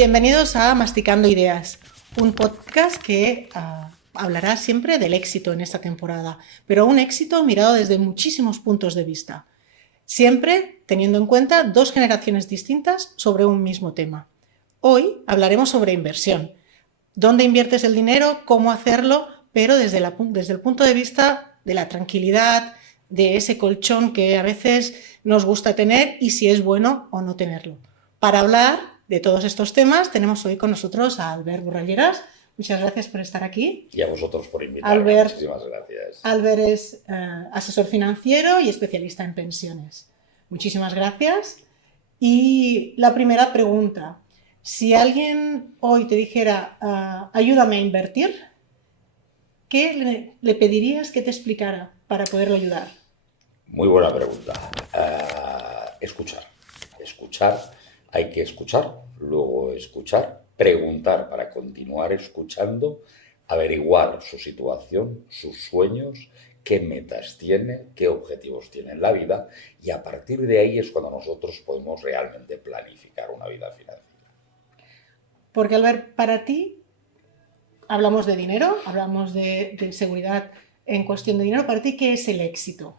Bienvenidos a Masticando Ideas, un podcast que hablará siempre del éxito en esta temporada, pero un éxito mirado desde muchísimos puntos de vista, siempre teniendo en cuenta dos generaciones distintas sobre un mismo tema. Hoy hablaremos sobre inversión, dónde inviertes el dinero, cómo hacerlo, pero desde el punto de vista de la tranquilidad, de ese colchón que a veces nos gusta tener y si es bueno o no tenerlo. Para hablar de todos estos temas tenemos hoy con nosotros a Albert Burralleras. Muchas gracias por estar aquí. Y a vosotros por invitarme. Muchísimas gracias. Albert es asesor financiero y especialista en pensiones. Muchísimas gracias. Y la primera pregunta, si alguien hoy te dijera ayúdame a invertir, ¿qué le pedirías que te explicara para poderlo ayudar? Muy buena pregunta. Escuchar. Hay que escuchar, luego escuchar, preguntar para continuar escuchando, averiguar su situación, sus sueños, qué metas tiene, qué objetivos tiene en la vida, y a partir de ahí es cuando nosotros podemos realmente planificar una vida financiera. Porque, Albert, para ti, hablamos de dinero, hablamos de seguridad en cuestión de dinero. ¿Para ti qué es el éxito?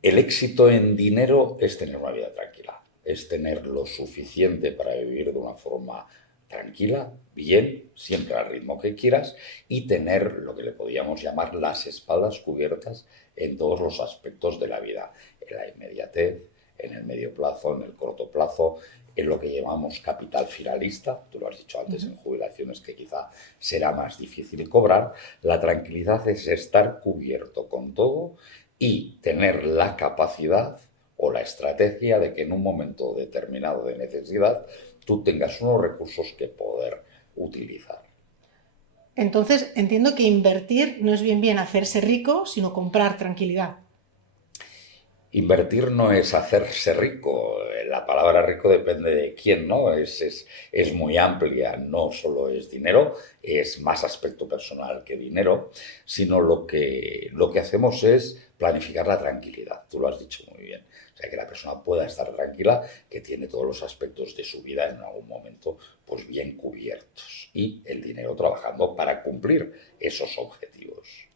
El éxito en dinero es tener una vida tranquila. Es tener lo suficiente para vivir de una forma tranquila, bien, siempre al ritmo que quieras, y tener lo que le podríamos llamar las espaldas cubiertas en todos los aspectos de la vida, en la inmediatez, en el medio plazo, en el corto plazo, en lo que llamamos capital finalista, tú lo has dicho antes, en jubilaciones que quizá será más difícil cobrar. La tranquilidad es estar cubierto con todo y tener la capacidad o la estrategia de que en un momento determinado de necesidad tú tengas unos recursos que poder utilizar. Entonces, entiendo que invertir no es bien hacerse rico, sino comprar tranquilidad. Invertir no es hacerse rico. La palabra rico depende de quién, ¿no? Es muy amplia, no solo es dinero, es más aspecto personal que dinero, sino lo que hacemos es planificar la tranquilidad. Tú lo has dicho muy bien. O sea, que la persona pueda estar tranquila, que tiene todos los aspectos de su vida en algún momento pues bien cubiertos. Y el dinero trabajando para cumplir esos objetivos.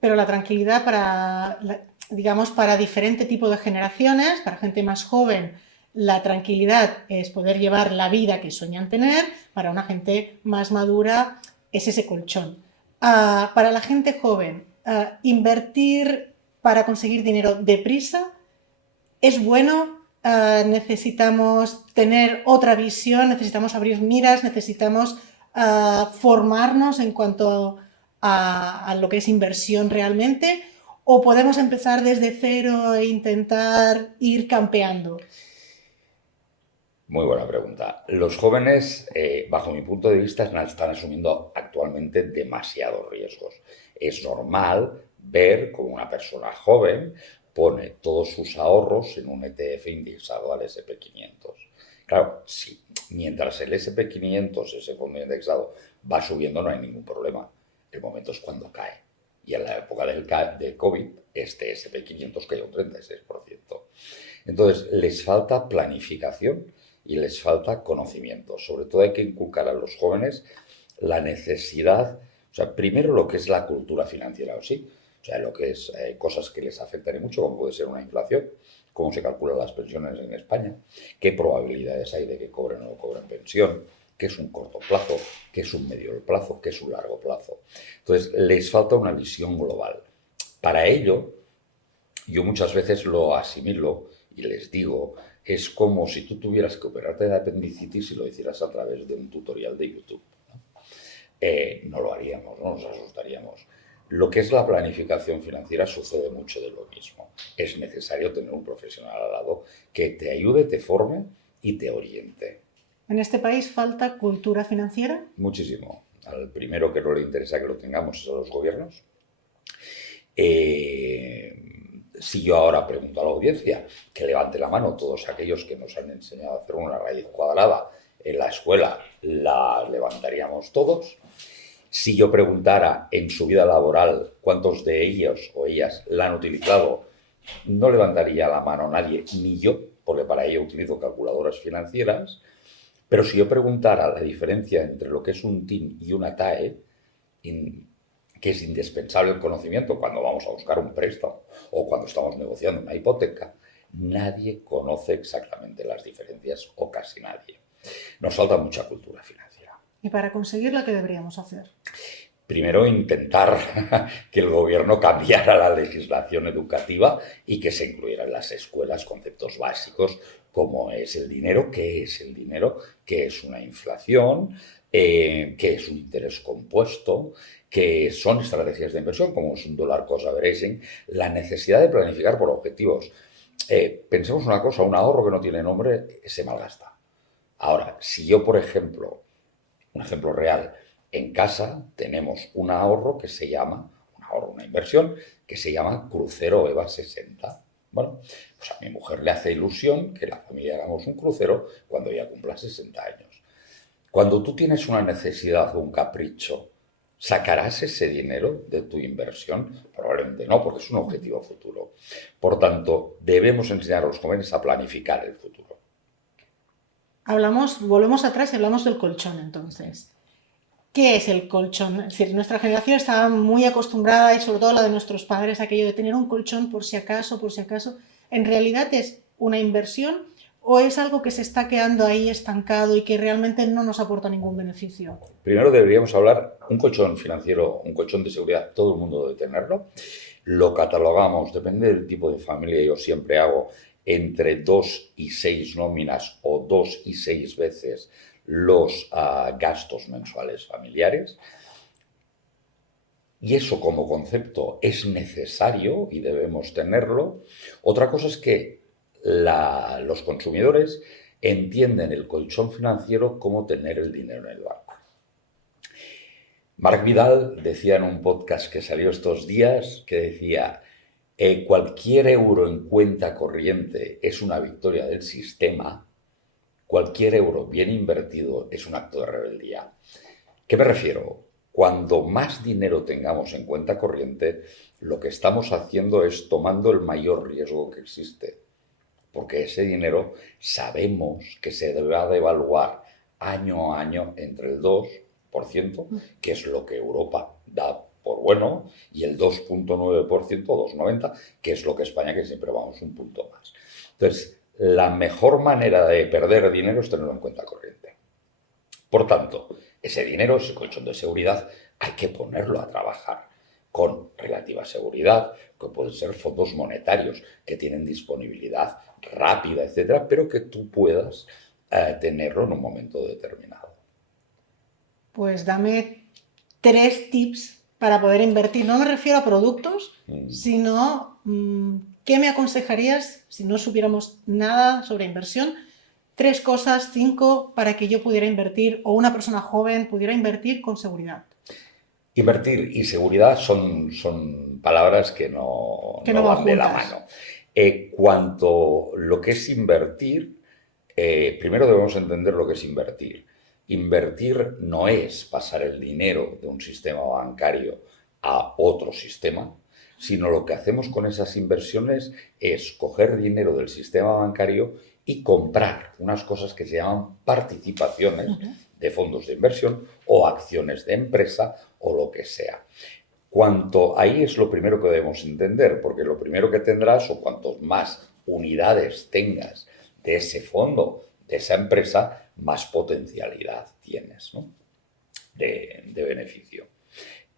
Pero la tranquilidad para diferente tipo de generaciones, para gente más joven, la tranquilidad es poder llevar la vida que sueñan tener, para una gente más madura es ese colchón. Para la gente joven, invertir para conseguir dinero deprisa es bueno, necesitamos tener otra visión, necesitamos abrir miras, necesitamos formarnos en cuanto a lo que es inversión realmente, o podemos empezar desde cero e intentar ir campeando. Muy buena pregunta. Los jóvenes, bajo mi punto de vista, están asumiendo actualmente demasiados riesgos. Es normal ver cómo una persona joven pone todos sus ahorros en un ETF indexado al S&P 500. Claro, sí, mientras el S&P 500, ese fondo indexado, va subiendo no hay ningún problema. El momento es cuando cae. Y en la época del COVID, este S&P 500 cayó un 36%. Entonces, les falta planificación y les falta conocimiento. Sobre todo hay que inculcar a los jóvenes la necesidad, o sea, primero lo que es la cultura financiera, o sí, o sea, lo que es cosas que les afectan y mucho, como puede ser una inflación, cómo se calculan las pensiones en España, qué probabilidades hay de que cobren o no cobren pensión, qué es un corto plazo, qué es un medio plazo, qué es un largo plazo. Entonces, les falta una visión global. Para ello, yo muchas veces lo asimilo y les digo, es como si tú tuvieras que operarte de apendicitis y lo hicieras a través de un tutorial de YouTube. No lo haríamos, no nos asustaríamos. Lo que es la planificación financiera sucede mucho de lo mismo. Es necesario tener un profesional al lado que te ayude, te forme y te oriente. ¿En este país falta cultura financiera? Muchísimo. Al primero que no le interesa que lo tengamos es a los gobiernos. Si yo ahora pregunto a la audiencia que levante la mano todos aquellos que nos han enseñado a hacer una raíz cuadrada en la escuela, la levantaríamos todos. Si yo preguntara en su vida laboral cuántos de ellos o ellas la han utilizado, no levantaría la mano nadie, ni yo, porque para ello utilizo calculadoras financieras. Pero si yo preguntara la diferencia entre lo que es un TIN y una TAE, que es indispensable el conocimiento cuando vamos a buscar un préstamo o cuando estamos negociando una hipoteca, nadie conoce exactamente las diferencias o casi nadie. Nos falta mucha cultura financiera. ¿Y para conseguirla qué deberíamos hacer? Primero, intentar que el gobierno cambiara la legislación educativa y que se incluyera en las escuelas conceptos básicos como es el dinero, qué es el dinero, qué es una inflación, qué es un interés compuesto, qué son estrategias de inversión como es un dollar cost averaging, la necesidad de planificar por objetivos. Pensemos una cosa, un ahorro que no tiene nombre se malgasta. Ahora, si yo, por ejemplo, un ejemplo real, en casa tenemos un ahorro que se llama, una inversión, que se llama Crucero EVA 60. Bueno, pues a mi mujer le hace ilusión que la familia hagamos un crucero cuando ella cumpla 60 años. Cuando tú tienes una necesidad o un capricho, ¿sacarás ese dinero de tu inversión? Probablemente no, porque es un objetivo futuro. Por tanto, debemos enseñar a los jóvenes a planificar el futuro. Volvemos atrás y hablamos del colchón entonces. ¿Qué es el colchón? Es decir, nuestra generación está muy acostumbrada, y sobre todo la de nuestros padres, a aquello de tener un colchón por si acaso, por si acaso. ¿En realidad es una inversión o es algo que se está quedando ahí estancado y que realmente no nos aporta ningún beneficio? Primero deberíamos hablar, un colchón financiero, un colchón de seguridad, todo el mundo debe tenerlo. Lo catalogamos, depende del tipo de familia, yo siempre hago entre 2 y 6 nóminas o 2 y 6 veces los gastos mensuales familiares. Y eso como concepto es necesario y debemos tenerlo. Otra cosa es que los consumidores entienden el colchón financiero como tener el dinero en el banco. Marc Vidal decía en un podcast que salió estos días, que decía, cualquier euro en cuenta corriente es una victoria del sistema, cualquier euro bien invertido es un acto de rebeldía. ¿Qué me refiero? Cuando más dinero tengamos en cuenta corriente, lo que estamos haciendo es tomando el mayor riesgo que existe, porque ese dinero sabemos que se va a devaluar año a año entre el 2%, que es lo que Europa da por bueno, y el 2,9%, 2,90%, que es lo que España, que siempre vamos un punto más. Entonces, la mejor manera de perder dinero es tenerlo en cuenta corriente. Por tanto, ese dinero, ese colchón de seguridad, hay que ponerlo a trabajar con relativa seguridad, que pueden ser fondos monetarios que tienen disponibilidad rápida, etcétera, pero que tú puedas tenerlo en un momento determinado. Pues dame 3 tips para poder invertir. No me refiero a productos, sino ¿qué me aconsejarías si no supiéramos nada sobre inversión? 3 cosas, 5, para que yo pudiera invertir o una persona joven pudiera invertir con seguridad. Invertir y seguridad son palabras que no van de la mano. Cuanto lo que es invertir, primero debemos entender lo que es invertir. Invertir no es pasar el dinero de un sistema bancario a otro sistema, sino lo que hacemos con esas inversiones es coger dinero del sistema bancario y comprar unas cosas que se llaman participaciones de fondos de inversión o acciones de empresa o lo que sea. Ahí es lo primero que debemos entender, porque lo primero que tendrás, o cuantos más unidades tengas de ese fondo, de esa empresa, más potencialidad tienes, ¿no? de beneficio.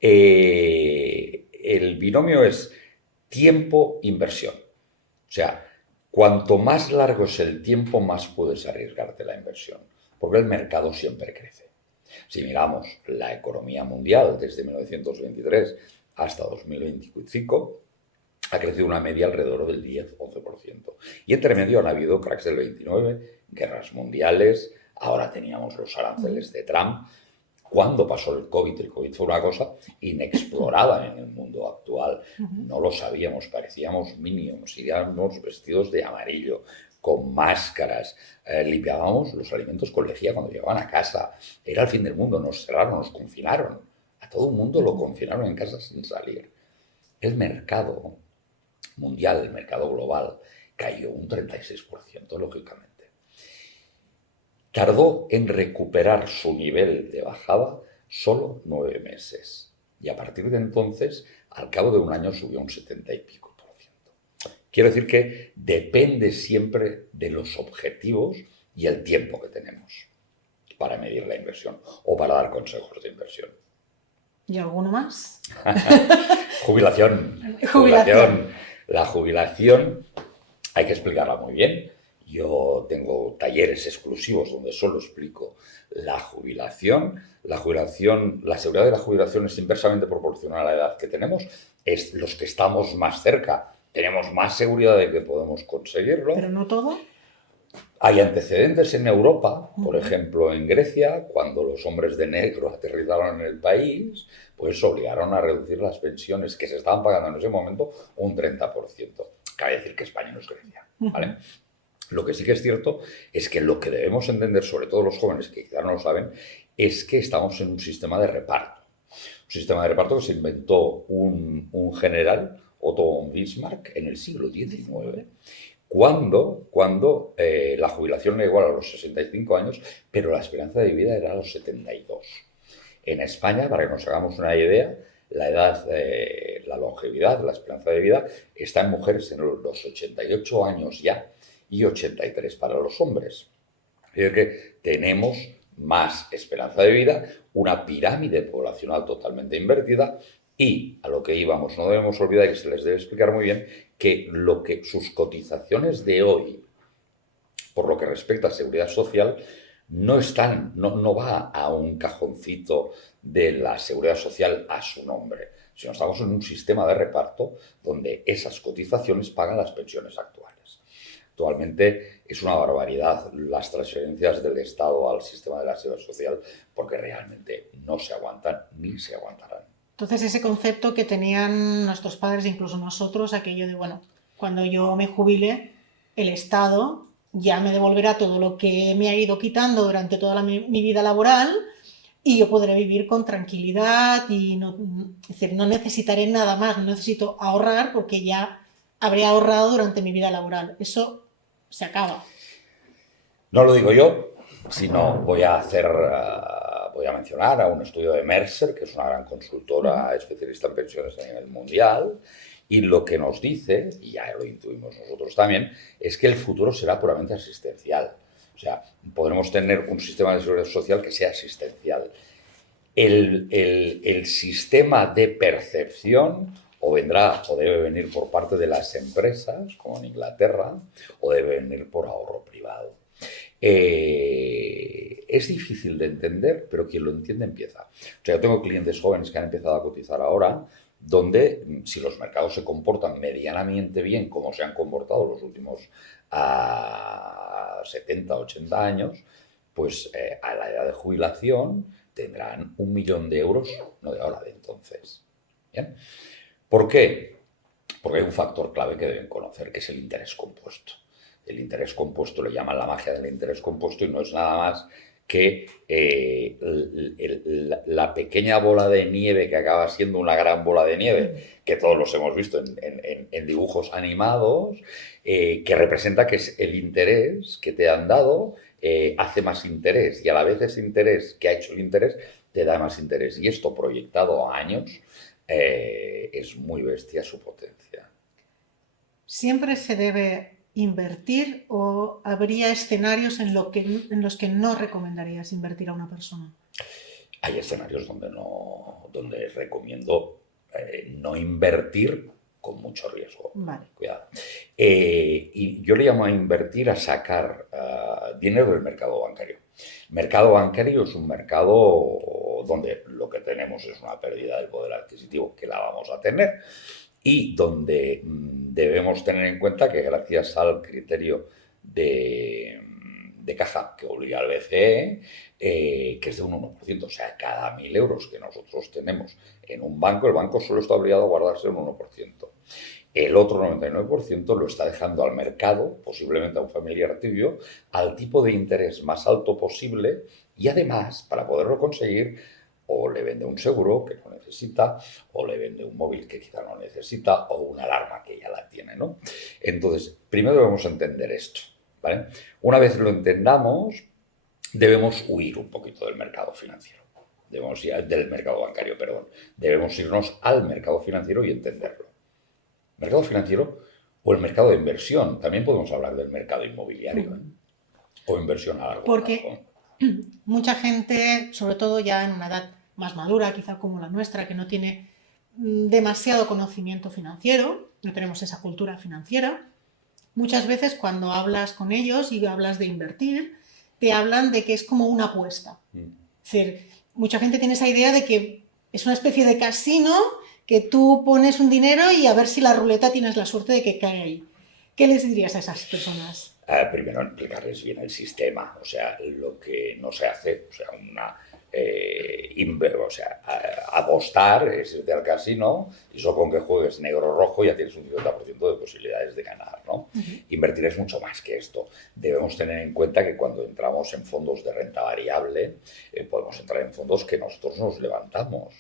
El binomio es tiempo-inversión. O sea, cuanto más largo es el tiempo, más puedes arriesgarte la inversión, porque el mercado siempre crece. Si miramos la economía mundial desde 1923 hasta 2025, ha crecido una media alrededor del 10-11%. Y entre medio han habido cracks del 29, guerras mundiales, ahora teníamos los aranceles de Trump. ¿Cuándo pasó el COVID? El COVID fue una cosa inexplorada en el mundo actual. No lo sabíamos, parecíamos minions, íbamos vestidos de amarillo, con máscaras, limpiábamos los alimentos con lejía cuando llegaban a casa. Era el fin del mundo, nos cerraron, nos confinaron. A todo el mundo lo confinaron en casa sin salir. El mercado mundial, el mercado global, cayó un 36%, lógicamente. tardó en recuperar su nivel de bajada solo 9 meses. Y a partir de entonces, al cabo de un año, subió un 70 y pico por ciento. Quiero decir que depende siempre de los objetivos y el tiempo que tenemos para medir la inversión o para dar consejos de inversión. ¿Y alguno más? Jubilación. La jubilación hay que explicarla muy bien. Yo tengo talleres exclusivos donde solo explico la jubilación. La seguridad de la jubilación es inversamente proporcional a la edad que tenemos. Es los que estamos más cerca, tenemos más seguridad de que podemos conseguirlo. Pero no todo. Hay antecedentes en Europa, por ejemplo en Grecia, cuando los hombres de negro aterrizaron en el país, pues obligaron a reducir las pensiones que se estaban pagando en ese momento un 30%. Cabe decir que España no es Grecia, ¿vale? Lo que sí que es cierto es que lo que debemos entender, sobre todo los jóvenes que quizás no lo saben, es que estamos en un sistema de reparto. Un sistema de reparto que se inventó un general, Otto von Bismarck, en el siglo XIX, cuando la jubilación era igual a los 65 años, pero la esperanza de vida era a los 72. En España, para que nos hagamos una idea, la edad, la longevidad, la esperanza de vida, está en mujeres en los 88 años ya y 83 para los hombres. Es decir, que tenemos más esperanza de vida, una pirámide poblacional totalmente invertida y, a lo que íbamos, no debemos olvidar, que se les debe explicar muy bien, que sus cotizaciones de hoy, por lo que respecta a seguridad social, no va a un cajoncito de la seguridad social a su nombre, sino estamos en un sistema de reparto donde esas cotizaciones pagan las pensiones actuales. Actualmente es una barbaridad las transferencias del Estado al sistema de la seguridad social porque realmente no se aguantan ni se aguantarán. Entonces ese concepto que tenían nuestros padres, incluso nosotros, aquello de, bueno, cuando yo me jubile, el Estado ya me devolverá todo lo que me ha ido quitando durante toda mi vida laboral y yo podré vivir con tranquilidad y no, es decir, no necesitaré nada más, no necesito ahorrar porque ya habré ahorrado durante mi vida laboral. Eso se acaba. No lo digo yo, sino voy a mencionar a un estudio de Mercer, que es una gran consultora especialista en pensiones a nivel mundial, y lo que nos dice, y ya lo intuimos nosotros también, es que el futuro será puramente asistencial. O sea, podremos tener un sistema de seguridad social que sea asistencial. El sistema de percepción o vendrá o debe venir por parte de las empresas, como en Inglaterra, o debe venir por ahorro privado. Es difícil de entender, pero quien lo entiende empieza. O sea, yo tengo clientes jóvenes que han empezado a cotizar ahora, donde si los mercados se comportan medianamente bien, como se han comportado los últimos 70, 80 años, pues a la edad de jubilación tendrán 1 millón de euros, no de ahora, de entonces. ¿Bien? ¿Por qué? Porque hay un factor clave que deben conocer, que es el interés compuesto. El interés compuesto le llaman la magia del interés compuesto y no es nada más que la pequeña bola de nieve que acaba siendo una gran bola de nieve, que todos los hemos visto en dibujos animados, que representa que es el interés que te han dado, hace más interés y a la vez ese interés que ha hecho el interés te da más interés. Y esto proyectado a años es muy bestia su potencia. Siempre se debe invertir o habría escenarios en los que no recomendarías invertir a una persona. Hay escenarios donde recomiendo no invertir con mucho riesgo. Vale. Cuidado. Y yo le llamo a invertir a sacar dinero del mercado bancario. El mercado bancario es un mercado donde lo que tenemos es una pérdida del poder adquisitivo, que la vamos a tener, y donde debemos tener en cuenta que gracias al criterio de caja que obliga al BCE, que es de un 1%, o sea, cada 1.000 euros que nosotros tenemos en un banco, el banco solo está obligado a guardarse un 1%. El otro 99% lo está dejando al mercado, posiblemente a un familiar tibio, al tipo de interés más alto posible y además, para poderlo conseguir, o le vende un seguro que no necesita, o le vende un móvil que quizá no necesita, o una alarma que ya la tiene, ¿no? Entonces, primero debemos entender esto, ¿vale? Una vez lo entendamos, debemos huir un poquito del mercado financiero. Debemos ir del mercado bancario, perdón. Debemos irnos al mercado financiero y entenderlo. Mercado financiero o el mercado de inversión. También podemos hablar del mercado inmobiliario, ¿eh? O inversión a largo Porque plazo. mucha gente, sobre todo ya en una edad más madura, quizá como la nuestra, que no tiene demasiado conocimiento financiero, no tenemos esa cultura financiera, muchas veces cuando hablas con ellos y hablas de invertir, te hablan de que es como una apuesta. Es decir, mucha gente tiene esa idea de que es una especie de casino que tú pones un dinero y a ver si la ruleta tienes la suerte de que cae ahí. ¿Qué les dirías a esas personas? Primero explicarles bien el sistema, o sea, lo que no se hace, o sea, apostar es irte al casino y solo con que juegues negro o rojo ya tienes un 50% de posibilidades de ganar, ¿no? Invertir es mucho más que esto. Debemos tener en cuenta que cuando entramos en fondos de renta variable, podemos entrar en fondos que nosotros nos levantamos.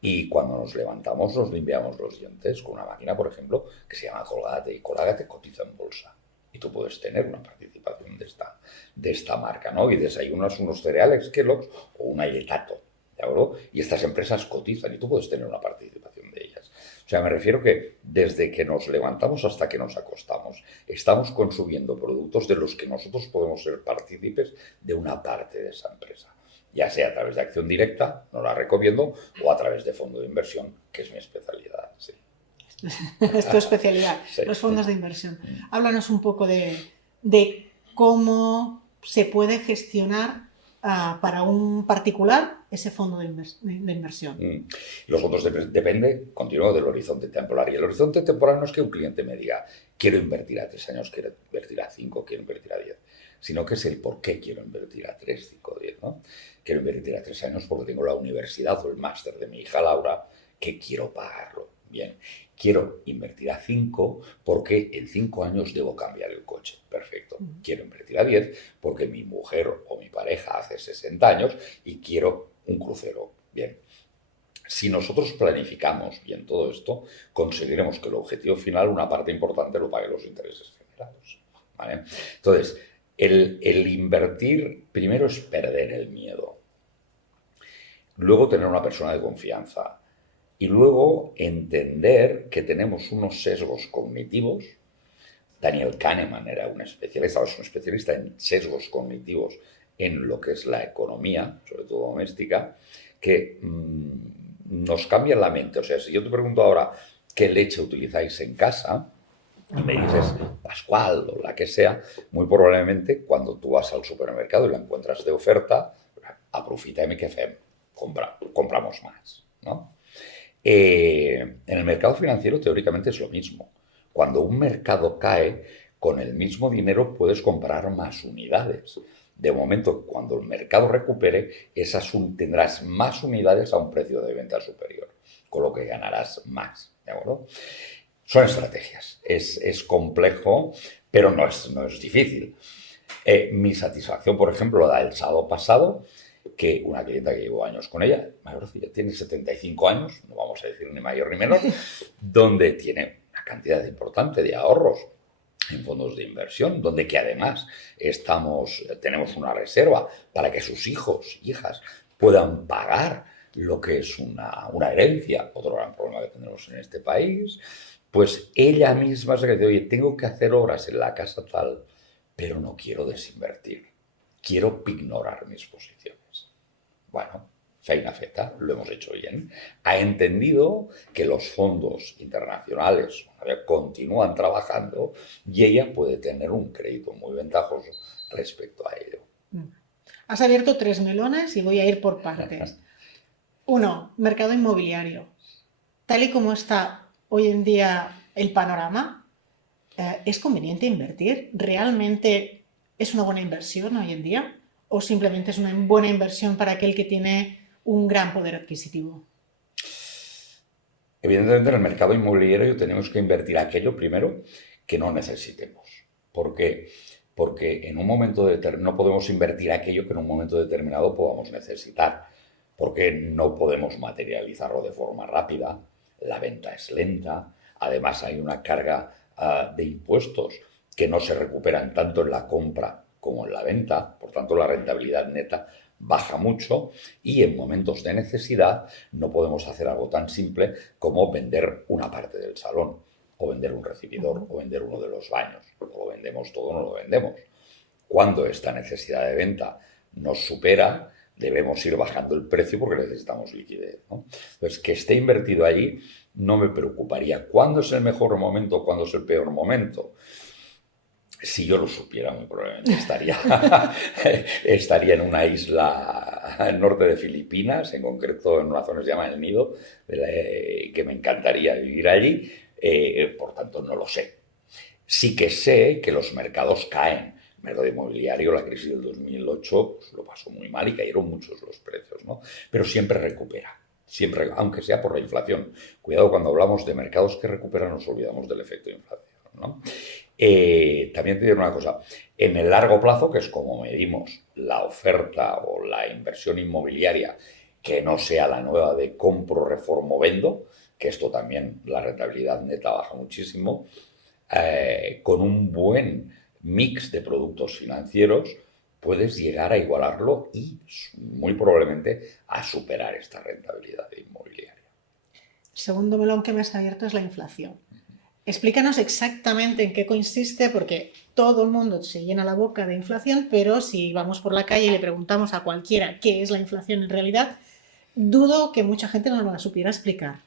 Y cuando nos levantamos nos limpiamos los dientes con una máquina, por ejemplo, que se llama Colgate. Y Colgate cotiza en bolsa. Y tú puedes tener una participación de esta marca, ¿no? Y desayunas unos cereales Kellogg's o un Ayetato, ¿de acuerdo? Y estas empresas cotizan y tú puedes tener una participación de ellas. O sea, me refiero que desde que nos levantamos hasta que nos acostamos, estamos consumiendo productos de los que nosotros podemos ser partícipes de una parte de esa empresa. Ya sea a través de acción directa, no la recomiendo, o a través de fondo de inversión, que es mi especialidad, sí. Es tu especialidad, Sí. los fondos de inversión. Háblanos un poco de cómo se puede gestionar para un particular ese fondo de inversión. Los fondos depende, continúo, del horizonte temporal. Y el horizonte temporal no es que un cliente me diga, quiero invertir a 3 años, quiero invertir a 5, quiero invertir a 10, sino que es el por qué quiero invertir a 3, 5, 10, ¿no? Quiero invertir a 3 años porque tengo la universidad o el máster de mi hija Laura que quiero pagarlo. Bien, quiero invertir a 5 porque en 5 años debo cambiar el coche. Perfecto. Quiero invertir a 10 porque mi mujer o mi pareja hace 60 años y quiero un crucero. Bien. Si nosotros planificamos bien todo esto, conseguiremos que el objetivo final, una parte importante, lo paguen los intereses generados, ¿vale? Entonces, el invertir primero es perder el miedo. Luego tener una persona de confianza. Y luego entender que tenemos unos sesgos cognitivos. Daniel Kahneman era un especialista en sesgos cognitivos en lo que es la economía, sobre todo doméstica, que nos cambian la mente. O sea, si yo te pregunto ahora qué leche utilizáis en casa y me dices Pascual o la que sea, muy probablemente cuando tú vas al supermercado y la encuentras de oferta, aprofitem que fem, compramos más, ¿no? En el mercado financiero teóricamente es lo mismo. Cuando un mercado cae, con el mismo dinero puedes comprar más unidades. De momento, cuando el mercado recupere, tendrás más unidades a un precio de venta superior, con lo que ganarás más, ¿de acuerdo? Son estrategias. Es complejo, pero no es difícil. Mi satisfacción, por ejemplo, la del sábado pasado, que una clienta que llevo años con ella, ya tiene 75 años, no vamos a decir ni mayor ni menor, donde tiene una cantidad importante de ahorros en fondos de inversión, donde que además tenemos una reserva para que sus hijos, hijas, puedan pagar lo que es una herencia, otro gran problema que tenemos en este país. Pues ella misma se dice, oye, tengo que hacer obras en la casa tal, pero no quiero desinvertir, quiero pignorar mis posiciones. Bueno, feina feta, lo hemos hecho bien. Ha entendido que los fondos internacionales continúan trabajando y ella puede tener un crédito muy ventajoso respecto a ello. Has abierto 3 melones y voy a ir por partes. 1, mercado inmobiliario. Tal y como está hoy en día el panorama, ¿es conveniente invertir? ¿Realmente es una buena inversión hoy en día? ¿O simplemente es una buena inversión para aquel que tiene un gran poder adquisitivo? Evidentemente, en el mercado inmobiliario tenemos que invertir aquello primero que no necesitemos. ¿Por qué? Porque en un momento determinado no podemos invertir aquello que en un momento determinado podamos necesitar, porque no podemos materializarlo de forma rápida, la venta es lenta, además hay una carga de impuestos que no se recuperan tanto en la compra como en la venta, por tanto la rentabilidad neta baja mucho y en momentos de necesidad no podemos hacer algo tan simple como vender una parte del salón, o vender un recibidor, o vender uno de los baños. O lo vendemos todo o no lo vendemos. Cuando esta necesidad de venta nos supera, debemos ir bajando el precio porque necesitamos liquidez, ¿no? Entonces, que esté invertido allí no me preocuparía. ¿Cuándo es el mejor momento? ¿Cuándo es el peor momento? Si yo lo supiera, muy probablemente estaría en una isla al norte de Filipinas, en concreto en una zona que se llama El Nido, que me encantaría vivir allí, por tanto no lo sé. Sí que sé que los mercados caen. El mercado inmobiliario, la crisis del 2008, pues, lo pasó muy mal y cayeron muchos los precios, ¿no? Pero siempre recupera. Siempre, aunque sea por la inflación. Cuidado, cuando hablamos de mercados que recuperan nos olvidamos del efecto de inflación, ¿no? También te digo una cosa, en el largo plazo, que es como medimos la oferta o la inversión inmobiliaria, que no sea la nueva de compro, reformo, vendo, que esto también la rentabilidad neta baja muchísimo, con un buen mix de productos financieros puedes llegar a igualarlo y muy probablemente a superar esta rentabilidad inmobiliaria. El segundo melón que me has abierto es la inflación. Explícanos exactamente en qué consiste, porque todo el mundo se llena la boca de inflación, pero si vamos por la calle y le preguntamos a cualquiera qué es la inflación en realidad, dudo que mucha gente nos la supiera explicar.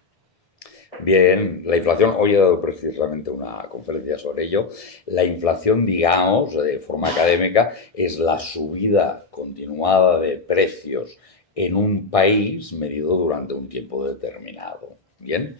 Bien, la inflación, hoy he dado precisamente una conferencia sobre ello. La inflación, digamos, de forma académica, es la subida continuada de precios en un país medido durante un tiempo determinado. Bien,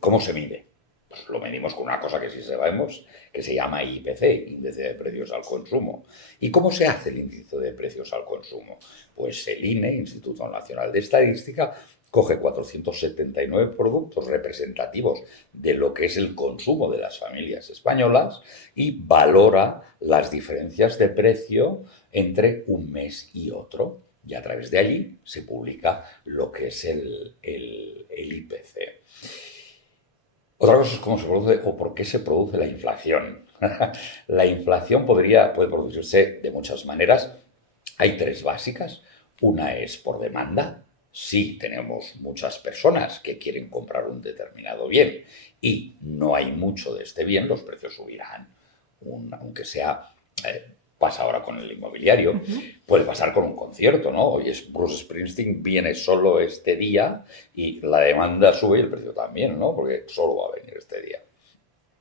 ¿cómo se mide? Pues lo medimos con una cosa que sí sabemos, que se llama IPC, Índice de Precios al Consumo. ¿Y cómo se hace el índice de precios al consumo? Pues el INE, Instituto Nacional de Estadística, coge 479 productos representativos de lo que es el consumo de las familias españolas y valora las diferencias de precio entre un mes y otro. Y a través de allí se publica lo que es el IPC. Otra cosa es cómo se produce o por qué se produce la inflación. La inflación puede producirse de muchas maneras. Hay tres básicas. Una es por demanda. Si tenemos muchas personas que quieren comprar un determinado bien y no hay mucho de este bien, los precios subirán. Aunque sea, pasa ahora con el inmobiliario, puede pasar con un concierto, ¿no? Hoy Bruce Springsteen viene solo este día y la demanda sube y el precio también, ¿no? Porque solo va a venir este día.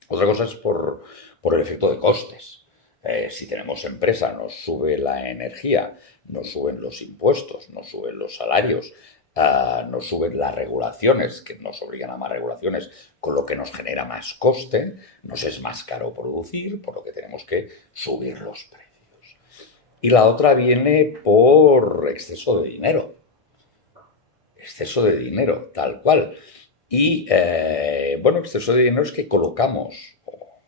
Otra cosa es por el efecto de costes. Si tenemos empresa, nos sube la energía, nos suben los impuestos, nos suben los salarios, nos suben las regulaciones, que nos obligan a más regulaciones, con lo que nos genera más coste, nos es más caro producir, por lo que tenemos que subir los precios. Y la otra viene por exceso de dinero. Exceso de dinero, tal cual. Y, exceso de dinero es que colocamos,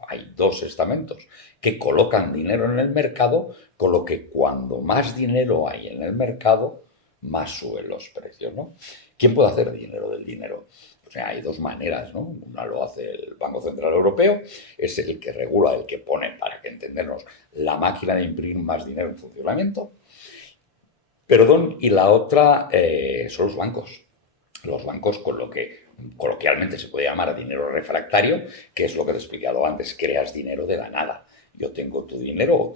hay dos estamentos que colocan dinero en el mercado, con lo que cuando más dinero hay en el mercado, más suben los precios, ¿no? ¿Quién puede hacer dinero del dinero? O sea, hay dos maneras, ¿no? Una lo hace el Banco Central Europeo, es el que regula, el que pone, para que entendernos, la máquina de imprimir más dinero en funcionamiento. Y la otra son los bancos. Los bancos con lo que coloquialmente se puede llamar dinero refractario, que es lo que te he explicado antes, creas dinero de la nada. Yo tengo tu dinero o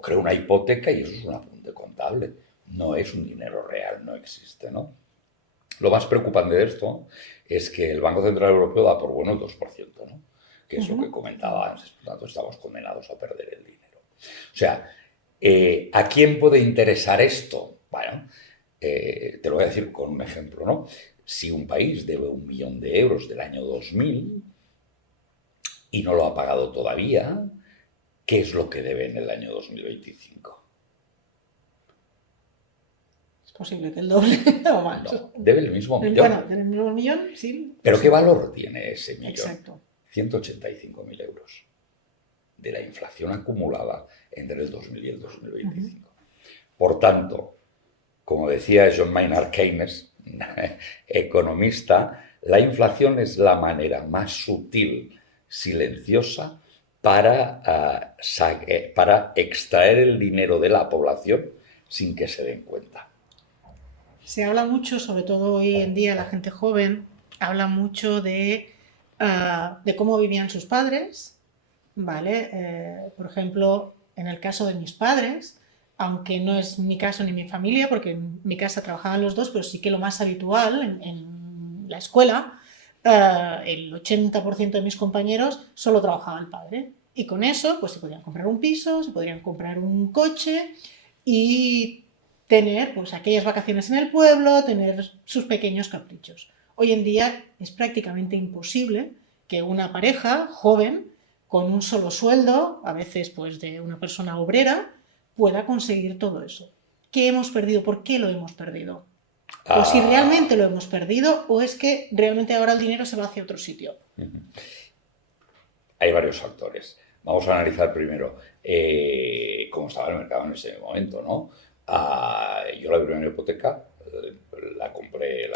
creo una hipoteca y eso es un apunte contable. No es un dinero real, no existe, ¿no? Lo más preocupante de esto es que el Banco Central Europeo da por bueno el 2%, ¿no? Que es lo que comentaba antes, por tanto estamos condenados a perder el dinero. O sea, ¿a quién puede interesar esto? Bueno, te lo voy a decir con un ejemplo, ¿no? Si un país debe 1 millón de euros del año 2000 y no lo ha pagado todavía, ¿qué es lo que debe en el año 2025? Es posible que el doble o más. No, debe el mismo millón. Bueno, ¿tiene el mismo millón? Sí. ¿Pero qué valor tiene ese millón? Exacto. 185.000 euros de la inflación acumulada entre el 2000 y el 2025. Por tanto, como decía John Maynard Keynes, economista, la inflación es la manera más sutil, silenciosa para extraer el dinero de la población sin que se den cuenta. Se habla mucho, sobre todo hoy en día la gente joven, habla mucho de cómo vivían sus padres, ¿vale? Por ejemplo, en el caso de mis padres, aunque no es mi caso ni mi familia, porque en mi casa trabajaban los dos, pero sí que lo más habitual en la escuela, el 80% de mis compañeros solo trabajaba el padre. Y con eso, pues se podían comprar un piso, se podrían comprar un coche y tener pues aquellas vacaciones en el pueblo, tener sus pequeños caprichos. Hoy en día es prácticamente imposible que una pareja joven con un solo sueldo, a veces pues de una persona obrera, pueda conseguir todo eso. ¿Qué hemos perdido? ¿Por qué lo hemos perdido? O si realmente lo hemos perdido o es que realmente ahora el dinero se va hacia otro sitio. Hay varios factores. Vamos a analizar primero cómo estaba el mercado en ese momento, ¿no? Yo la primera hipoteca la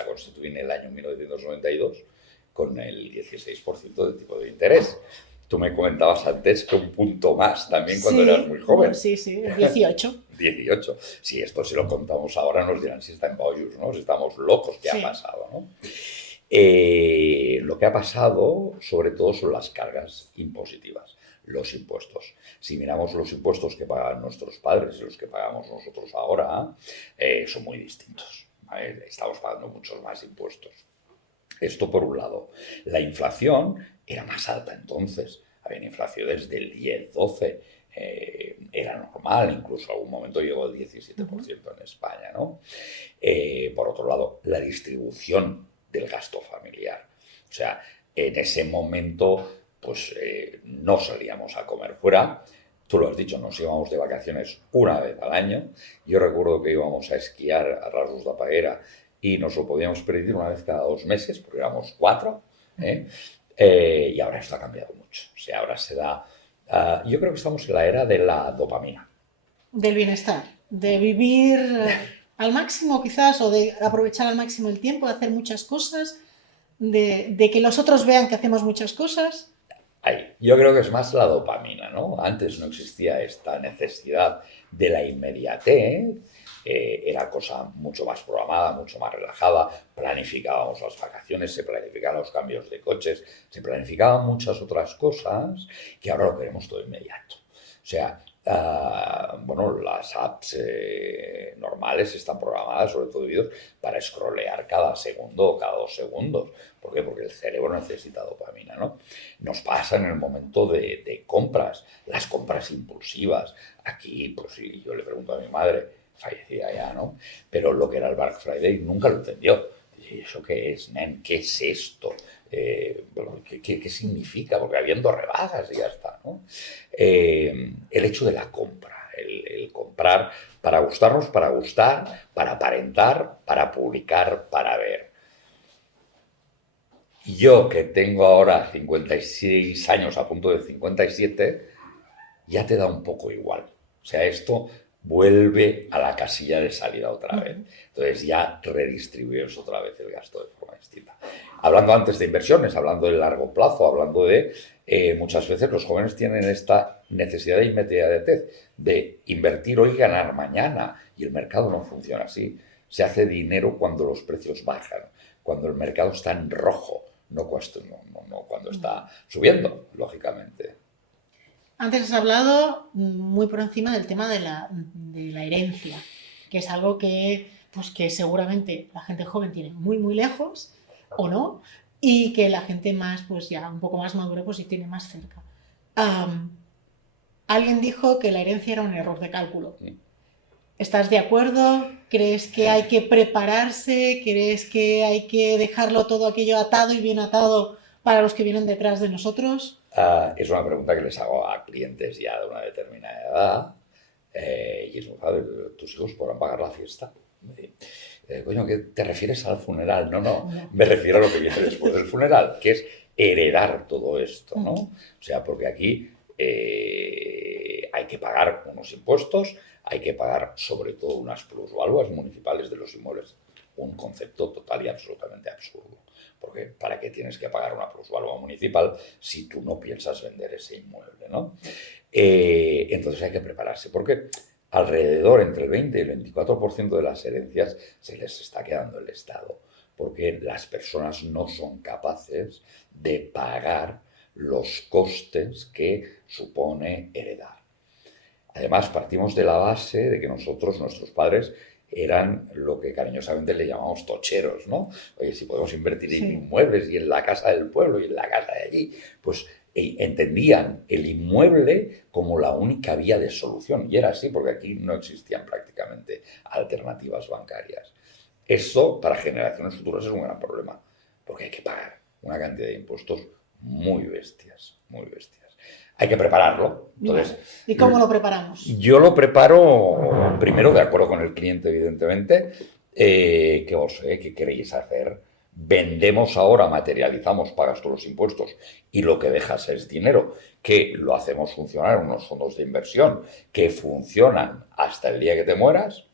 constituí en el año 1992 con el 16% de tipo de interés. Tú me comentabas antes que un punto más también cuando eras muy joven. Sí, 18. 18. Si esto si lo contamos ahora nos dirán si está en Bauyus, ¿no? Si estamos locos, ¿qué ha pasado, no? Lo que ha pasado, sobre todo, son las cargas impositivas, los impuestos. Si miramos los impuestos que pagan nuestros padres y los que pagamos nosotros ahora, son muy distintos, ¿vale? Estamos pagando muchos más impuestos. Esto por un lado. La inflación era más alta entonces. Había inflaciones del 10, 12. Era normal, incluso algún momento llegó al 17% en España, ¿no? Por otro lado, la distribución del gasto familiar. O sea, en ese momento, pues no salíamos a comer fuera. Tú lo has dicho, nos íbamos de vacaciones una vez al año. Yo recuerdo que íbamos a esquiar a Rasgos de Paguera y nos lo podíamos permitir una vez cada 2 meses, porque éramos 4, y ahora esto ha cambiado mucho. O sea, ahora se da... yo creo que estamos en la era de la dopamina. Del bienestar, de vivir al máximo quizás, o de aprovechar al máximo el tiempo, de hacer muchas cosas, de que los otros vean que hacemos muchas cosas. Yo creo que es más la dopamina, ¿no? Antes no existía esta necesidad de la inmediatez, era cosa mucho más programada, mucho más relajada, planificábamos las vacaciones, se planificaban los cambios de coches, se planificaban muchas otras cosas que ahora lo queremos todo inmediato. O sea, bueno, las apps normales están programadas, sobre todo vídeos, para scrollear cada segundo o cada 2 segundos. ¿Por qué? Porque el cerebro necesita dopamina, ¿no? Nos pasa en el momento de compras, las compras impulsivas. Aquí, pues si yo le pregunto a mi madre, fallecida ya, ¿no? Pero lo que era el Black Friday nunca lo entendió. ¿Y eso qué es, nen? ¿Qué es esto? ¿Qué significa? Porque habiendo rebajas y ya está, ¿no? El hecho de la compra, el comprar para gustarnos, para gustar, para aparentar, para publicar, para ver. Yo que tengo ahora 56 años, a punto de 57, ya te da un poco igual. O sea, esto vuelve a la casilla de salida otra vez. Entonces ya redistribuyes otra vez el gasto de forma distinta. Hablando antes de inversiones, hablando de largo plazo, hablando de... muchas veces los jóvenes tienen esta necesidad de inmediatez, de invertir hoy y ganar mañana. Y el mercado no funciona así. Se hace dinero cuando los precios bajan, cuando el mercado está en rojo, no cuando está subiendo, lógicamente. Antes has hablado muy por encima del tema de la herencia, que es algo pues que seguramente la gente joven tiene muy, muy lejos, o no, y que la gente más, pues ya un poco más madura, pues sí tiene más cerca. Alguien dijo que la herencia era un error de cálculo. ¿Estás de acuerdo? ¿Crees que hay que prepararse? ¿Crees que hay que dejarlo todo aquello atado y bien atado para los que vienen detrás de nosotros? Es una pregunta que les hago a clientes ya de una determinada edad, y es muy fácil. ¿Tus hijos podrán pagar la fiesta? Coño, ¿qué te refieres al funeral? No, me refiero a lo que viene después del funeral, que es heredar todo esto, ¿no? O sea, porque aquí hay que pagar unos impuestos, hay que pagar sobre todo unas plusvaluas municipales de los inmuebles, un concepto total y absolutamente absurdo. porque ¿para qué tienes que pagar una plusvalía municipal si tú no piensas vender ese inmueble, ¿no? Entonces hay que prepararse, porque alrededor entre el 20 y el 24% de las herencias se les está quedando el Estado, porque las personas no son capaces de pagar los costes que supone heredar. Además, partimos de la base de que nosotros, nuestros padres, eran lo que cariñosamente le llamamos tocheros, ¿no? Oye, si podemos invertir en inmuebles y en la casa del pueblo y en la casa de allí, pues entendían el inmueble como la única vía de solución. Y era así, porque aquí no existían prácticamente alternativas bancarias. Eso, para generaciones futuras, es un gran problema, porque hay que pagar una cantidad de impuestos muy bestias, muy bestias. Hay que prepararlo. Entonces, ¿y cómo lo preparamos? Yo lo preparo primero de acuerdo con el cliente, evidentemente. ¿Qué queréis hacer? Vendemos ahora, materializamos, pagas todos los impuestos y lo que dejas es dinero, que lo hacemos funcionar en unos fondos de inversión que funcionan hasta el día que te mueras.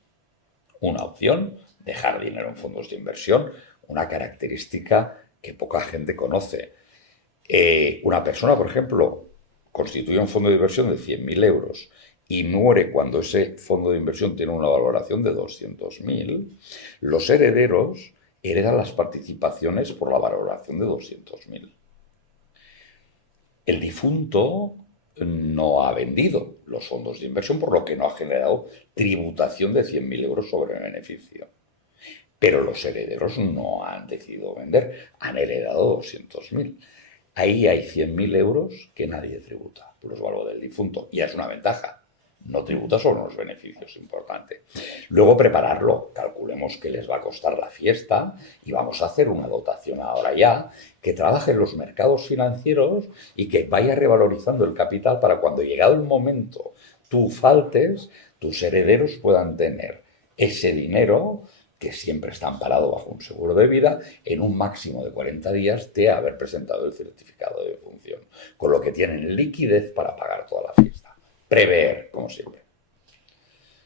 Una opción, dejar dinero en fondos de inversión, una característica que poca gente conoce. Una persona, por ejemplo, constituye un fondo de inversión de 100.000 euros y muere cuando ese fondo de inversión tiene una valoración de 200.000, los herederos heredan las participaciones por la valoración de 200.000. El difunto no ha vendido los fondos de inversión, por lo que no ha generado tributación de 100.000 euros sobre el beneficio. Pero los herederos no han decidido vender, han heredado 200.000. Ahí hay 100.000 euros que nadie tributa, plusvalía del difunto, y es una ventaja. No tributa sobre los beneficios, importante. Luego prepararlo, calculemos que les va a costar la fiesta y vamos a hacer una dotación ahora ya que trabaje en los mercados financieros y que vaya revalorizando el capital para cuando llegado el momento tú faltes, tus herederos puedan tener ese dinero que siempre está amparado bajo un seguro de vida, en un máximo de 40 días de haber presentado el certificado de defunción, con lo que tienen liquidez para pagar toda la fiesta. Prever, como siempre.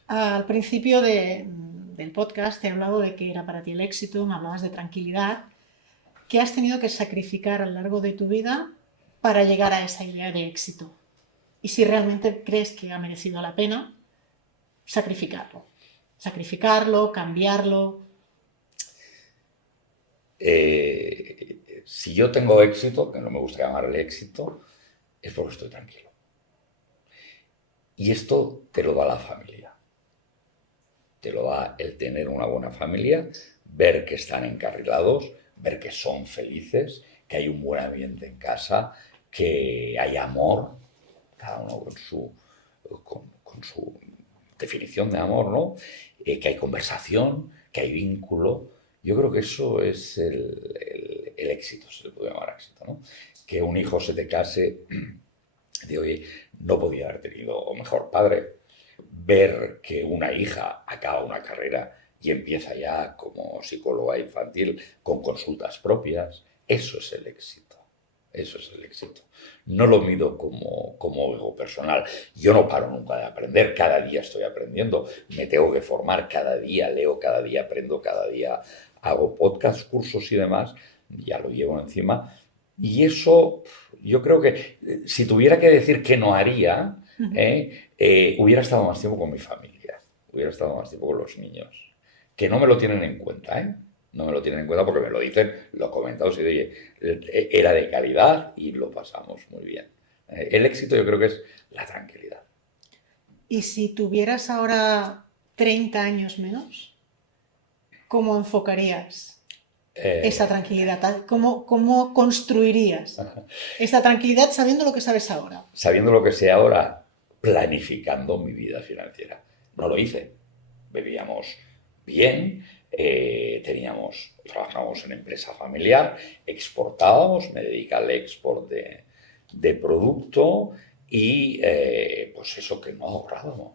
Al principio del podcast te he hablado de que era para ti el éxito, me hablabas de tranquilidad. ¿Qué has tenido que sacrificar a lo largo de tu vida para llegar a esa idea de éxito? Y si realmente crees que ha merecido la pena sacrificarlo. Sacrificarlo, cambiarlo. Si yo tengo éxito, que no me gusta llamarle éxito, es porque estoy tranquilo. Y esto te lo da la familia. Te lo da el tener una buena familia, ver que están encarrilados, ver que son felices, que hay un buen ambiente en casa, que hay amor, cada uno con su definición de amor, ¿no? Que hay conversación, que hay vínculo. Yo creo que eso es el éxito, se le puede llamar éxito, ¿no? Que un hijo se te case, de oye, no podía haber tenido mejor padre. Ver que una hija acaba una carrera y empieza ya como psicóloga infantil con consultas propias, eso es el éxito. Eso es el éxito. No lo mido como ego personal. Yo no paro nunca de aprender, cada día estoy aprendiendo, me tengo que formar, cada día leo, cada día aprendo, cada día hago podcasts, cursos y demás, ya lo llevo encima. Y eso, yo creo que si tuviera que decir que no haría, hubiera estado más tiempo con mi familia, hubiera estado más tiempo con los niños, que no me lo tienen en cuenta, ¿eh? No me lo tienen en cuenta porque me lo dicen, lo comentamos y de, oye, era de calidad y lo pasamos muy bien. El éxito yo creo que es la tranquilidad. Y si tuvieras ahora 30 años menos, ¿cómo enfocarías esa tranquilidad? ¿Cómo construirías esa tranquilidad sabiendo lo que sabes ahora? Sabiendo lo que sé ahora, planificando mi vida financiera. No lo hice. Bebíamos bien, trabajábamos en empresa familiar, exportábamos, me dediqué al export de producto y pues eso que no ahorrábamos.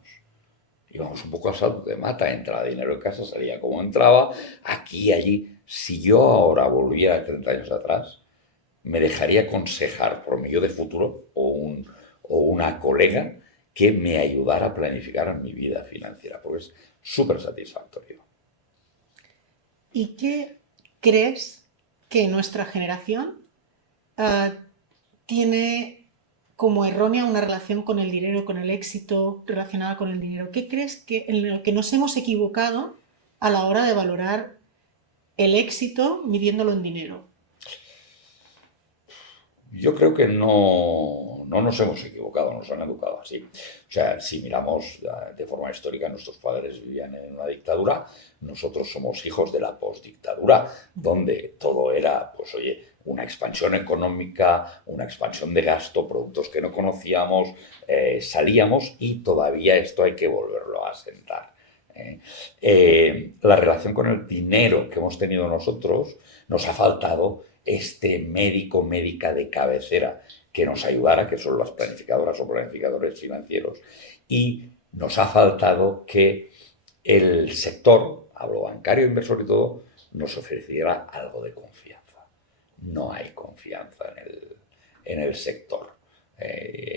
Íbamos un poco a salto de mata, entraba dinero en casa, salía como entraba, aquí y allí. Si yo ahora volviera 30 años atrás, me dejaría aconsejar por mi yo de futuro o una colega que me ayudara a planificar mi vida financiera, porque es súper satisfactorio. ¿Y qué crees que nuestra generación ah, tiene como errónea una relación con el dinero, con el éxito relacionada con el dinero. ¿Qué crees que en lo que nos hemos equivocado a la hora de valorar el éxito midiéndolo en dinero? Yo creo que no nos hemos equivocado, nos han educado así. O sea, si miramos de forma histórica, nuestros padres vivían en una dictadura, nosotros somos hijos de la postdictadura, donde todo era, pues oye, una expansión económica, una expansión de gasto, productos que no conocíamos, salíamos y todavía esto hay que volverlo a asentar. La relación con el dinero que hemos tenido nosotros nos ha faltado este médico, médica de cabecera que nos ayudara, que son las planificadoras o planificadores financieros, y nos ha faltado que el sector, hablo bancario, inversor y todo, nos ofreciera algo de confianza. No hay confianza en el sector.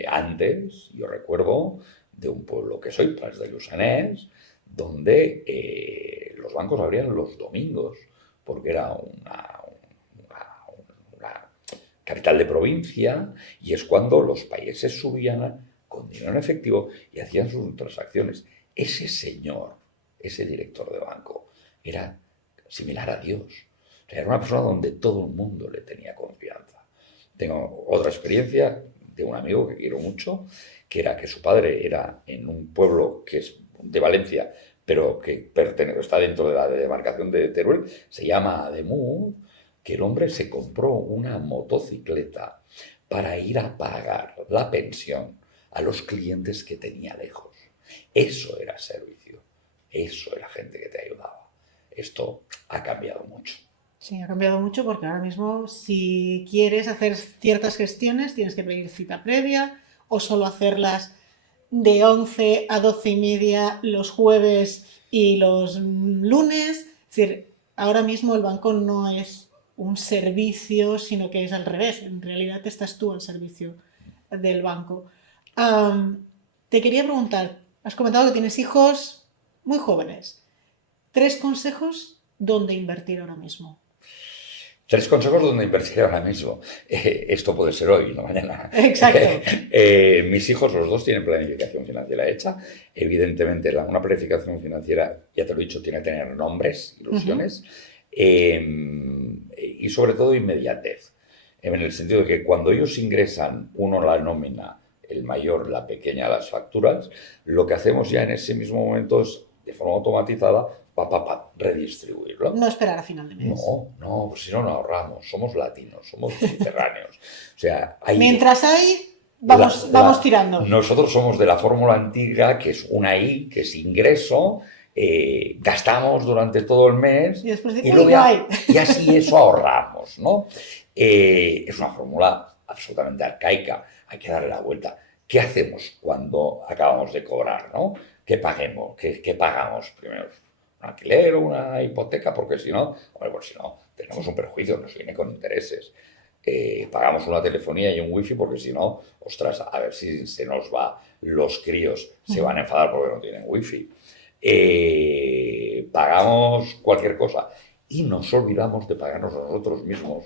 Antes, yo recuerdo de un pueblo que soy, Prats de Lluçanès, donde los bancos abrían los domingos, porque era una capital de provincia, y es cuando los países subían con dinero en efectivo y hacían sus transacciones. Ese señor, ese director de banco, era similar a Dios. O sea, era una persona donde todo el mundo le tenía confianza. Tengo otra experiencia de un amigo que quiero mucho, que era que su padre era en un pueblo que es de Valencia, pero que está dentro de la demarcación de Teruel, se llama Ademuz, que el hombre se compró una motocicleta para ir a pagar la pensión a los clientes que tenía lejos. Eso era servicio, eso era gente que te ayudaba. Esto ha cambiado mucho. Sí, ha cambiado mucho porque ahora mismo si quieres hacer ciertas gestiones tienes que pedir cita previa o solo hacerlas de 11 a 12 y media los jueves y los lunes. Es decir, ahora mismo el banco no es un servicio, sino que es al revés. En realidad estás tú al servicio del banco. Te quería preguntar, has comentado que tienes hijos muy jóvenes. 3 consejos dónde invertir ahora mismo. 3 consejos donde invertir ahora mismo. Esto puede ser hoy, no mañana. Exacto. Mis hijos, los dos, tienen planificación financiera hecha. Evidentemente, una planificación financiera, ya te lo he dicho, tiene que tener nombres, ilusiones, y sobre todo inmediatez. En el sentido de que cuando ellos ingresan, uno la nómina, el mayor, la pequeña, las facturas, lo que hacemos ya en ese mismo momento es, de forma automatizada, redistribuirlo. No esperar a final de mes. No, pues si no, no ahorramos. Somos latinos, somos mediterráneos. O sea, mientras hay, vamos tirando. Nosotros somos de la fórmula antigua, que es una I, que es ingreso, gastamos durante todo el mes y después y luego y así eso ahorramos, ¿no? Es una fórmula absolutamente arcaica, hay que darle la vuelta. ¿Qué hacemos cuando acabamos de cobrar, no? ¿Qué pagamos primero? ¿Un alquiler o una hipoteca? Porque si no, pues si no, tenemos un perjuicio, nos viene con intereses. Pagamos una telefonía y un wifi porque si no, ostras, a ver si se nos va, los críos se van a enfadar porque no tienen wifi. Pagamos cualquier cosa y nos olvidamos de pagarnos a nosotros mismos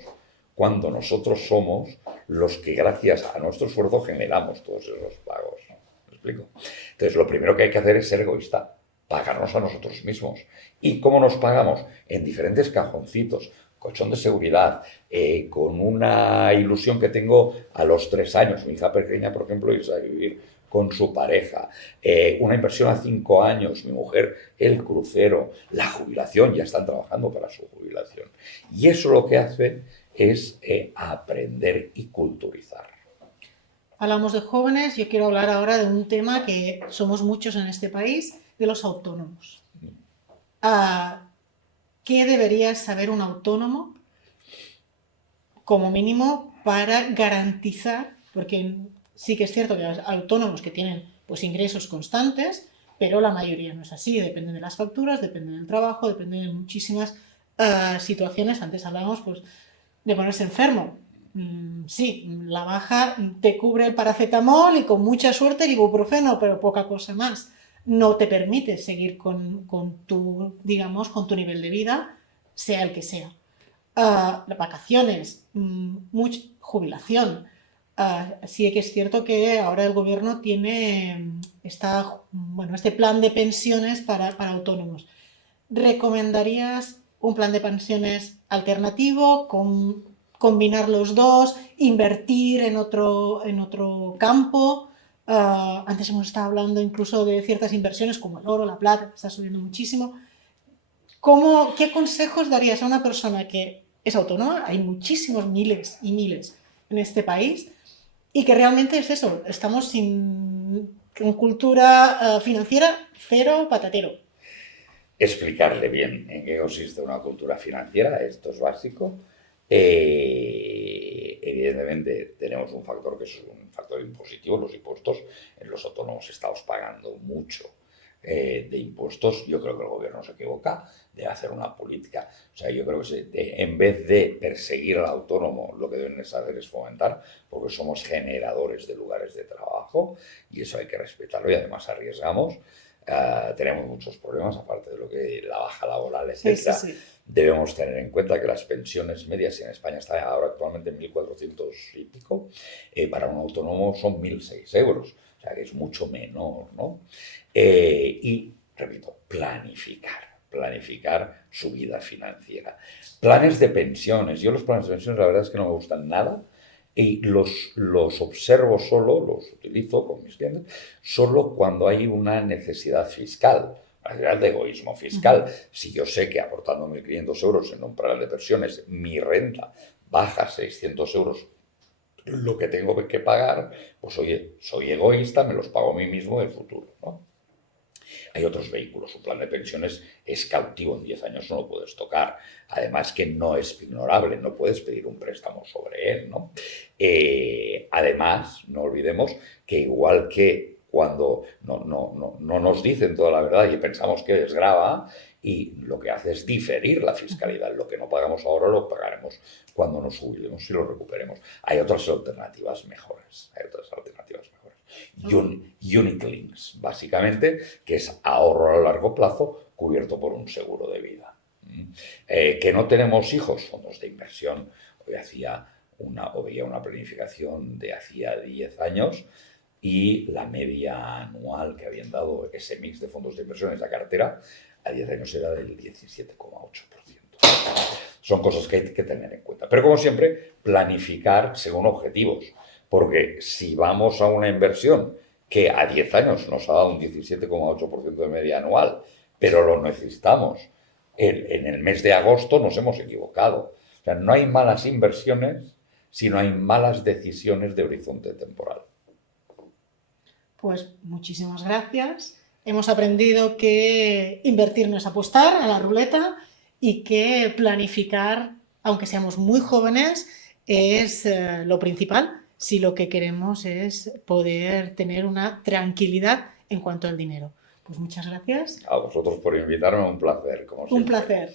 cuando nosotros somos los que gracias a nuestro esfuerzo generamos todos esos pagos. ¿Me explico? Entonces, lo primero que hay que hacer es ser egoísta, pagarnos a nosotros mismos. ¿Y cómo nos pagamos? En diferentes cajoncitos, colchón de seguridad, con una ilusión que tengo a los 3 años. Mi hija pequeña, por ejemplo, irse a vivir con su pareja, una inversión a 5 años, mi mujer, el crucero, la jubilación, ya están trabajando para su jubilación. Y eso lo que hace es aprender y culturizar. Hablamos de jóvenes, yo quiero hablar ahora de un tema que somos muchos en este país, de los autónomos. ¿Qué debería saber un autónomo, como mínimo, para garantizar, porque sí que es cierto que hay autónomos que tienen pues, ingresos constantes, pero la mayoría no es así, depende de las facturas, depende del trabajo, depende de muchísimas situaciones. Antes hablábamos pues, de ponerse enfermo. Sí, la baja te cubre el paracetamol y con mucha suerte el ibuprofeno, pero poca cosa más. No te permite seguir con tu, digamos, con tu nivel de vida, sea el que sea. vacaciones, jubilación. Sí que es cierto que ahora el gobierno tiene este plan de pensiones para autónomos. ¿Recomendarías un plan de pensiones alternativo, combinar los dos, invertir en otro campo? Antes hemos estado hablando incluso de ciertas inversiones como el oro, la plata, que está subiendo muchísimo. ¿Qué consejos darías a una persona que es autónoma? Hay muchísimos miles y miles en este país y que realmente es eso, estamos con cultura financiera cero patatero. Explicarle bien en qué consiste una cultura financiera, esto es básico. Evidentemente tenemos un factor que es un factor impositivo, los impuestos. En los autónomos estamos pagando mucho de impuestos. Yo creo que el gobierno se equivoca de hacer una política. O sea, yo creo que en vez de perseguir al autónomo, lo que deben hacer es fomentar, porque somos generadores de lugares de trabajo y eso hay que respetarlo y además arriesgamos. Tenemos muchos problemas, aparte de lo que la baja laboral, etc. Sí. Debemos tener en cuenta que las pensiones medias en España están ahora actualmente en 1.400 y pico, para un autónomo son 1.006 euros, o sea que es mucho menor, ¿no? Y, repito, planificar su vida financiera. Planes de pensiones. Yo los planes de pensiones la verdad es que no me gustan nada. Y los observo solo, los utilizo con mis clientes, solo cuando hay una necesidad fiscal, una necesidad de egoísmo fiscal. Si yo sé que aportando 1.500 euros en un plan de pensiones, mi renta baja 600 euros, lo que tengo que pagar, pues oye, soy egoísta, me los pago a mí mismo en el futuro, ¿no? Hay otros vehículos, un plan de pensiones es cautivo, en 10 años no lo puedes tocar, además que no es ignorable, no puedes pedir un préstamo sobre él, ¿no? Además, no olvidemos que igual que cuando no nos dicen toda la verdad y pensamos que desgrava, y lo que hace es diferir la fiscalidad. Lo que no pagamos ahora lo pagaremos cuando nos jubilemos y lo recuperemos. Hay otras alternativas mejores, Unit links, básicamente, que es ahorro a largo plazo cubierto por un seguro de vida. Que no tenemos hijos, fondos de inversión. Hoy veía una planificación de hacía 10 años y la media anual que habían dado ese mix de fondos de inversión en la cartera a 10 años era del 17,8%. Son cosas que hay que tener en cuenta. Pero como siempre, planificar según objetivos. Porque si vamos a una inversión que a 10 años nos ha dado un 17,8% de media anual, pero lo necesitamos en el mes de agosto, nos hemos equivocado. O sea, no hay malas inversiones, sino hay malas decisiones de horizonte temporal. Pues muchísimas gracias. Hemos aprendido que invertir no es apostar a la ruleta y que planificar, aunque seamos muy jóvenes, es lo principal si lo que queremos es poder tener una tranquilidad en cuanto al dinero. Pues muchas gracias. A vosotros por invitarme, un placer, como siempre. Un placer.